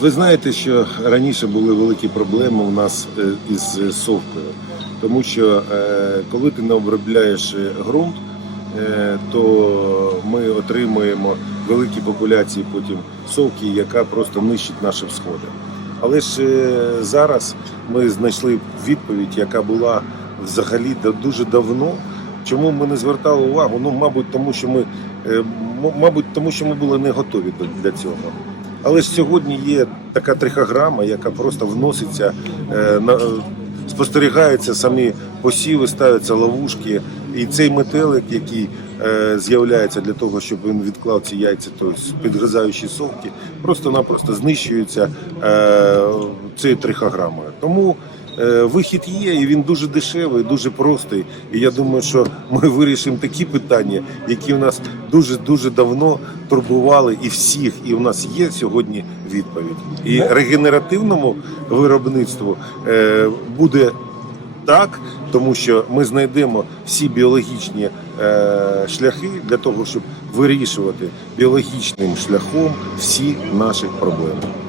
Ви знаєте, що раніше були великі проблеми у нас е, із совкою, тому що е, коли ти не обробляєш е, ґрунт, е, то ми отримуємо великі популяції потім совки, яка просто нищить наші всходи. Але ж е, зараз ми знайшли відповідь, яка була взагалі дуже давно. Чому ми не звертали увагу? Ну, мабуть, тому що ми, е, мабуть, тому що ми були не готові для цього. Але ж сьогодні є така трихограма, яка просто вноситься, е, на, спостерігаються самі посіви, ставляться ловушки. І цей метелик, який е, з'являється для того, щоб він відклав ці яйця, тобто підгризаючі совки, просто-напросто знищується е, цією трихограмою. Тому е, вихід є, і він дуже дешевий, дуже простий. І я думаю, що ми вирішимо такі питання, які у нас дуже дуже давно турбували і всіх. І у нас є сьогодні відповідь. І регенеративному виробництву е, буде так, тому що ми знайдемо всі біологічні е, шляхи для того, щоб вирішувати біологічним шляхом всі наші проблеми.